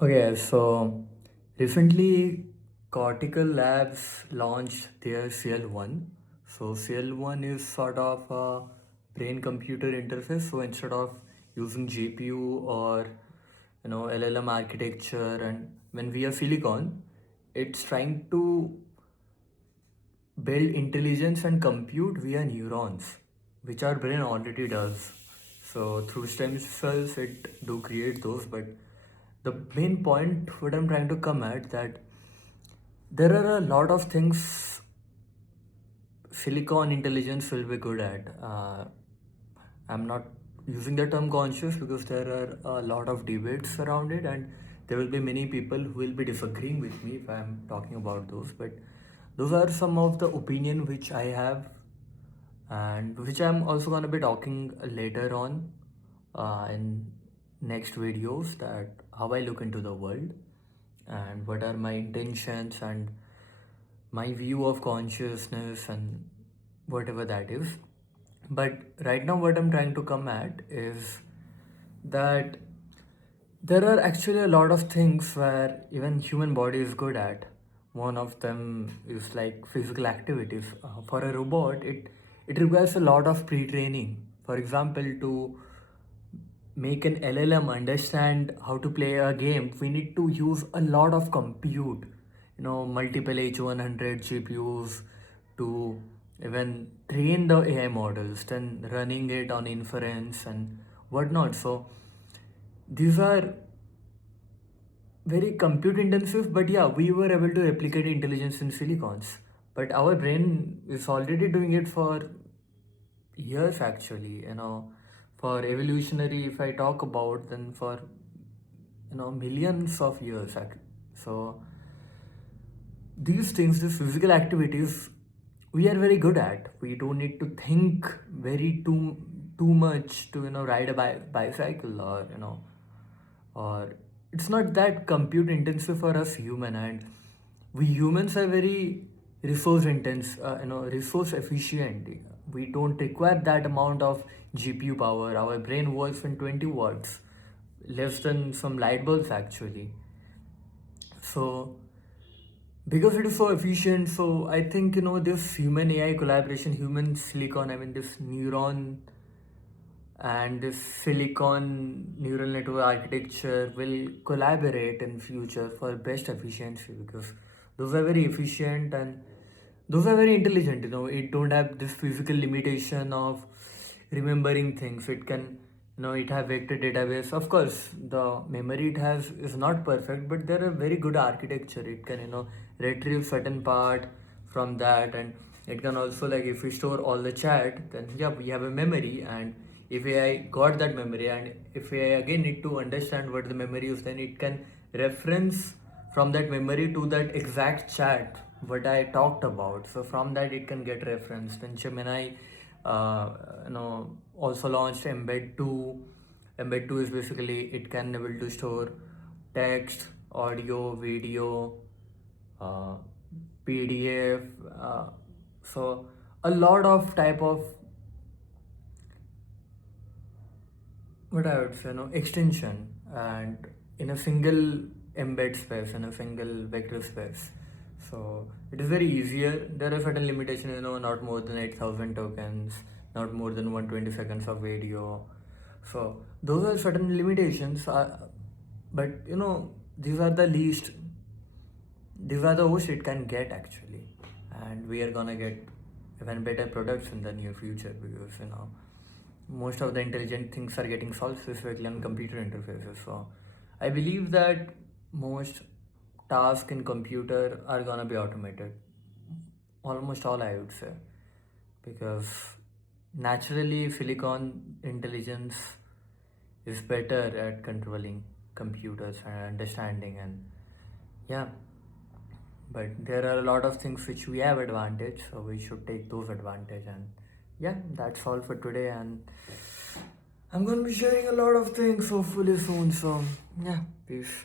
Okay, so recently Cortical Labs launched their CL1. So CL1 is sort of a brain computer interface. So instead of using GPU or LLM architecture, and when we have silicon, it's trying to build intelligence and compute via neurons, which our brain already does. So through stem cells, it do create those. But the main point, what I'm trying to come at, that there are a lot of things silicon intelligence will be good at. I'm not using the term conscious because there are a lot of debates around it, and there will be many people who will be disagreeing with me if I'm talking about those. But those are some of the opinion which I have, and which I'm also gonna be talking later on in next videos, that how I look into the world and what are my intentions and my view of consciousness and whatever that is. But right now what I'm trying to come at is that there are actually a lot of things where even human body is good at. One of them is like physical activities. For a robot, it requires a lot of pre-training. For example, to make an LLM understand how to play a game, we need to use a lot of compute. Multiple H100 GPUs to even train the AI models, then running it on inference and whatnot. So these are very compute intensive, but yeah, we were able to replicate intelligence in silicons. But our brain is already doing it for years actually, for evolutionary, if I talk about, then for millions of years. So these things, these physical activities, we are very good at. We don't need to think very too much to ride a bicycle, or it's not that compute intensive for us human. And we humans are very resource intense, resource efficient. We don't require that amount of GPU power. Our brain works in 20 watts, less than some light bulbs actually. So because it is so efficient, so I think this human AI collaboration, human silicon, I mean this neuron and this silicon neural network architecture will collaborate in future for best efficiency, because those are very efficient and those are very intelligent. It don't have this physical limitation of remembering things. It can, it have vector database. Of course the memory it has is not perfect, but there are very good architecture. It can retrieve certain part from that, and it can also, like, if we store all the chat, then yeah, we have a memory. And if AI got that memory, and if AI again need to understand what the memory is, then it can reference from that memory to that exact chat what I talked about. So from that it can get referenced. And Gemini also launched embed 2. Embed 2 is basically it can able to store text, audio, video, uh, PDF, so a lot of type of, what I would say, extension, and in a single embed space, in a single vector space. So it is very easier. There are certain limitations, not more than 8,000 tokens, not more than 120 seconds of video. So those are certain limitations. But these are the least, these are the most it can get actually. And we are gonna get even better products in the near future, because most of the intelligent things are getting solved specifically on computer interfaces. So I believe that most tasks in computer are gonna be automated. Almost all, I would say, because naturally silicon intelligence is better at controlling computers and understanding. And yeah, but there are a lot of things which we have advantage, so we should take those advantage. And yeah, that's all for today. And I'm gonna be sharing a lot of things hopefully soon. So yeah, peace.